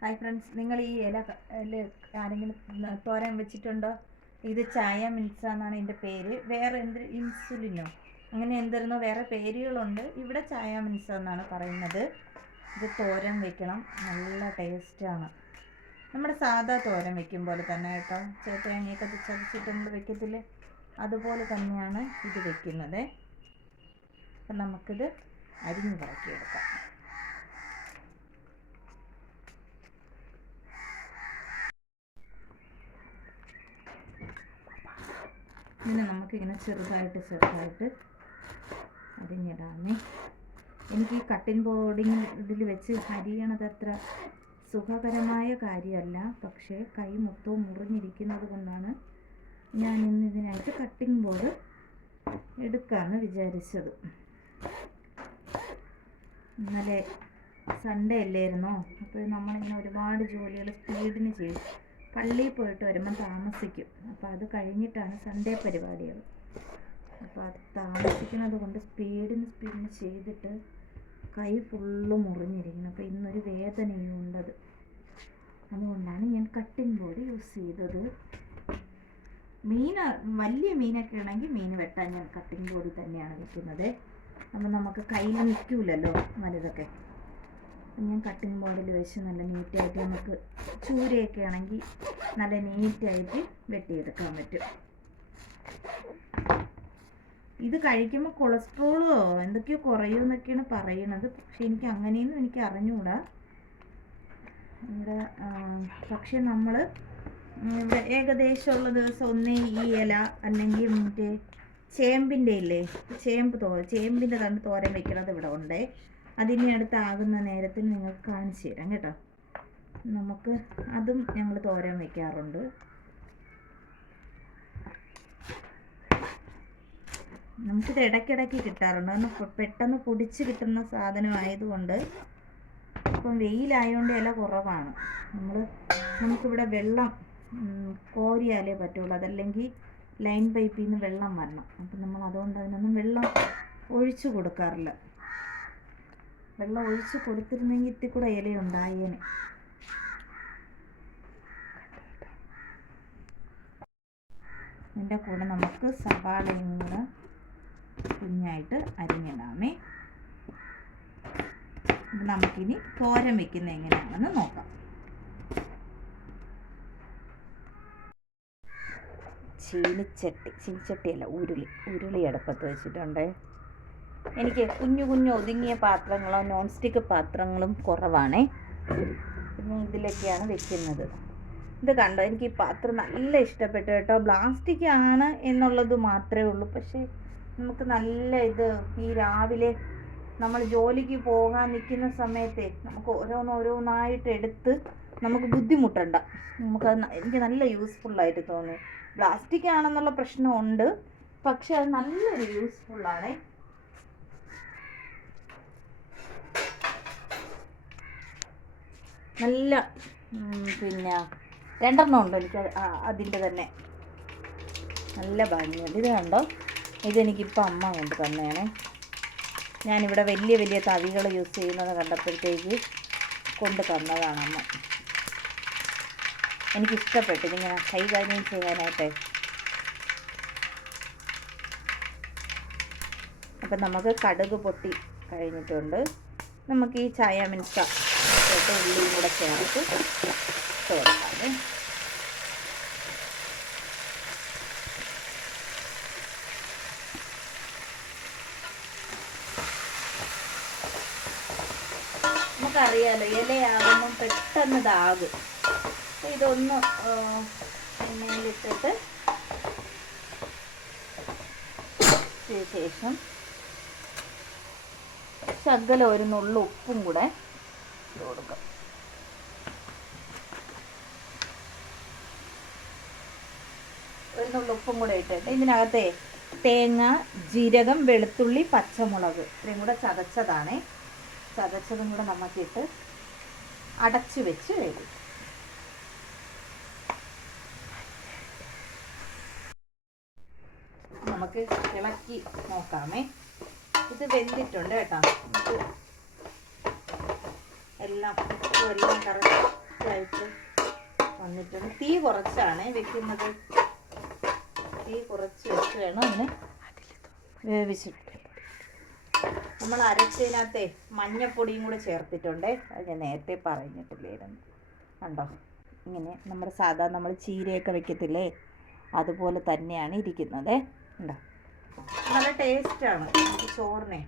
Hi friends, നിങ്ങൾ ഈ ഇല ആരെങ്കിലും തോരൻ വെച്ചിട്ടുണ്ടോ? ഇത് ചായ മിൻസ എന്നാണ് ഇതിൻ്റെ പേര്. വേറെ എന്ത് ഇൻസുലിനോ അങ്ങനെ എന്തിരുന്നോ വേറെ പേരുകളുണ്ട്. ഇവിടെ ചായ മിൻസ എന്നാണ് പറയുന്നത്. ഇത് തോരൻ വെക്കണം, നല്ല ടേസ്റ്റാണ്. നമ്മുടെ സാധാ തോരൻ വെക്കും പോലെ തന്നെ കേട്ടോ. തേങ്ങയൊക്കെ ചതച്ചിട്ട് നമ്മൾ വെക്കത്തില്ലേ, അതുപോലെ തന്നെയാണ് ഇത് വെക്കുന്നത്. അപ്പം നമുക്കിത് അരിഞ്ഞ് പറക്കിയെടുക്കാം. ഇതിനെ നമുക്കിങ്ങനെ ചെറുതായിട്ട് അരിഞ്ഞിടാമേ. എനിക്ക് ഈ കട്ടിംഗ് ബോർഡിങ് ഇതിൽ വെച്ച് അരിയണത് അത്ര സുഖകരമായ കാര്യമല്ല. പക്ഷേ കൈ മൊത്തവും മുറിഞ്ഞിരിക്കുന്നത് കൊണ്ടാണ് ഞാൻ ഇന്ന് ഇതിനായിട്ട് കട്ടിംഗ് ബോർഡ് എടുക്കാമെന്ന് വിചാരിച്ചത്. ഇന്നലെ സൺഡേ അല്ലായിരുന്നോ, അപ്പോൾ നമ്മളിങ്ങനെ ഒരുപാട് ജോലികൾ സ്പീഡിന് ചെയ്യും. പള്ളിയിൽ പോയിട്ട് വരുമ്പം താമസിക്കും. അപ്പോൾ അത് കഴിഞ്ഞിട്ടാണ് സൺഡേ പരിപാടികൾ. അപ്പോൾ അത് താമസിക്കുന്നത് കൊണ്ട് സ്പീഡിന് ചെയ്തിട്ട് കൈ ഫുള്ള് മുറിഞ്ഞിരിക്കുന്നത്. അപ്പോൾ ഇന്നൊരു വേദനയും ഉണ്ടത്. അതുകൊണ്ടാണ് ഞാൻ കട്ടിംഗ് ബോർഡ് യൂസ് ചെയ്തത്. വലിയ മീനൊക്കെ ആണെങ്കിൽ മീൻ വെട്ടാൻ ഞാൻ കട്ടിംഗ് ബോർഡിൽ തന്നെയാണ് വെക്കുന്നത്. അപ്പോൾ നമുക്ക് കയ്യിൽ നിൽക്കില്ലല്ലോ വലുതൊക്കെ. ഞാൻ കട്ടിംഗ് ബോർഡിൽ വെച്ച് നല്ല നീറ്റായിട്ട് നമുക്ക് ചൂരയൊക്കെ ആണെങ്കിൽ നല്ല നീറ്റായിട്ട് വെട്ടിയെടുക്കാൻ പറ്റും. ഇത് കഴിക്കുമ്പോൾ കൊളസ്ട്രോളോ എന്തൊക്കെയോ കുറയുമെന്നൊക്കെയാണ് പറയണത്. പക്ഷെ അങ്ങനെയൊന്നും എനിക്ക് അറിഞ്ഞുകൂടാ. ഇവിടെ പക്ഷെ നമ്മൾ ഇവിടെ ഏകദേശമുള്ള ദിവസം ഒന്നേ ഈ ഇല അല്ലെങ്കിൽ മറ്റേ ചേമ്പിൻ്റെ ഇല്ലേ, ചേമ്പിൻ്റെ തണ്ട് തോരൻ വെക്കണത് ഇവിടെ ഉണ്ട്. അതിന് അടുത്താകുന്ന നേരത്തിൽ നിങ്ങൾക്ക് കാണിച്ചു തരാം കേട്ടോ. നമുക്ക് അതും ഞങ്ങൾ തോരൻ വയ്ക്കാറുണ്ട്. നമുക്കിത് ഇടയ്ക്കിടയ്ക്ക് കിട്ടാറുണ്ട്. അന്ന് പെട്ടെന്ന് പൊടിച്ച് കിട്ടുന്ന സാധനമായതുകൊണ്ട്. ഇപ്പം വെയിലായതുകൊണ്ട് ഇല കുറവാണ്. നമുക്കിവിടെ വെള്ളം കോരിയാലേ പറ്റുള്ളൂ. അതല്ലെങ്കിൽ ലൈൻ പൈപ്പിൽ നിന്ന് വെള്ളം വരണം. അപ്പം നമ്മൾ അതുകൊണ്ട് അതിനൊന്നും വെള്ളം ഒഴിച്ചു കൊടുക്കാറില്ല. വെള്ളം ഒഴിച്ച് കൊടുത്തിരുന്നെങ്കിൽ ഇത്തിരി കൂടെ ഇലയുണ്ടായേനെ. ഇതിൻ്റെ കൂടെ നമുക്ക് സവാളയും കൂടെ കുഞ്ഞായിട്ട് അരിഞ്ഞിടാമേ. നമുക്കിനി തോരൻ വെക്കുന്നത് എങ്ങനെയാണെന്ന് നോക്കാം. ചീനിച്ചട്ടിയല്ല, ഉരുളി അടുപ്പത്ത് വെച്ചിട്ടുണ്ട്. എനിക്ക് കുഞ്ഞു ഒതുങ്ങിയ പാത്രങ്ങളോ നോൺ സ്റ്റിക്ക് പാത്രങ്ങളും കുറവാണേ. പിന്നെ ഇതിലൊക്കെയാണ് വെക്കുന്നത്. ഇത് കണ്ടോ, എനിക്ക് ഈ പാത്രം നല്ല ഇഷ്ടപ്പെട്ടു കേട്ടോ. പ്ലാസ്റ്റിക് ആണ് എന്നുള്ളത് മാത്രമേ ഉള്ളൂ. പക്ഷേ നമുക്ക് നല്ല ഈ രാവിലെ നമ്മൾ ജോലിക്ക് പോകാൻ നിൽക്കുന്ന സമയത്തെ നമുക്ക് ഓരോന്നായിട്ട് എടുത്ത് നമുക്ക് ബുദ്ധിമുട്ടണ്ട. എനിക്ക് നല്ല യൂസ്ഫുള്ളായിട്ട് തോന്നി. പ്ലാസ്റ്റിക് ആണെന്നുള്ള പ്രശ്നമുണ്ട്, പക്ഷെ അത് നല്ലൊരു യൂസ്ഫുള്ളാണേ. നല്ല പിന്നെ 2 ഉണ്ട് എനിക്ക് അതിൻ്റെ തന്നെ. നല്ല ഭംഗിയുണ്ട്. ഇത് കണ്ടോ, ഇതെനിക്കിപ്പോൾ അമ്മ കൊണ്ട് തന്നെയാണ്. ഞാനിവിടെ വലിയ തവികൾ യൂസ് ചെയ്യുന്നത് കണ്ടപ്പോഴത്തേക്ക് കൊണ്ട് തന്നതാണ് അമ്മ. എനിക്കിഷ്ടപ്പെട്ടു ഇതിങ്ങനെ കൈകാര്യം ചെയ്യാനായിട്ട്. അപ്പം നമുക്ക് കടുക് പൊട്ടി കഴിഞ്ഞിട്ടുണ്ട്. നമുക്ക് ഈ ചായ മിൻസ ഉള്ളിയും കൂടെ ചേർത്ത് ചേർക്കാം. നമുക്കറിയാലോ ഇലയാകുമ്പം പെട്ടെന്ന് ഇതാകും. ഇതൊന്ന് എണ്ണയിലിട്ടിട്ട് ശേഷം ശകലം ഒരു നുള്ളു ഉപ്പും കൂടെ കൊടുക്കാം. ഒരു നുള്ളു ഉപ്പും കൂടെ ഇട്ടിട്ട് ഇതിനകത്തെ തേങ്ങ, ജീരകം, വെളുത്തുള്ളി, പച്ചമുളക് ഇത്രയും കൂടെ ചതച്ചതും കൂടെ നമുക്കിട്ട് അടച്ചു വെച്ച് വേവിക്കും. നമുക്ക് ഇളക്കി നോക്കാമേ. ഇത് വെന്തിട്ടുണ്ട് കേട്ടോ. എല്ലാം കറക്റ്റ് സോഫ്റ്റായിട്ട് വന്നിട്ടുണ്ട്. തീ കുറച്ചാണ് വെക്കുന്നത്. തീ കുറച്ച് വെച്ച് വേണം അതിന് വേവിച്ചിട്ട്. നമ്മൾ അരച്ചതിനകത്തെ മഞ്ഞപ്പൊടിയും കൂടെ ചേർത്തിട്ടുണ്ടേ. അത് ഞാൻ നേരത്തെ പറഞ്ഞിട്ടില്ലായിരുന്നു. കണ്ടോ, ഇങ്ങനെ നമ്മുടെ സാധാരണ നമ്മൾ ചീരയൊക്കെ വെക്കത്തില്ലേ, അതുപോലെ തന്നെയാണ് ഇരിക്കുന്നത്. ഉണ്ടോ, നല്ല ടേസ്റ്റാണ്. നമുക്ക് ചോറിനെ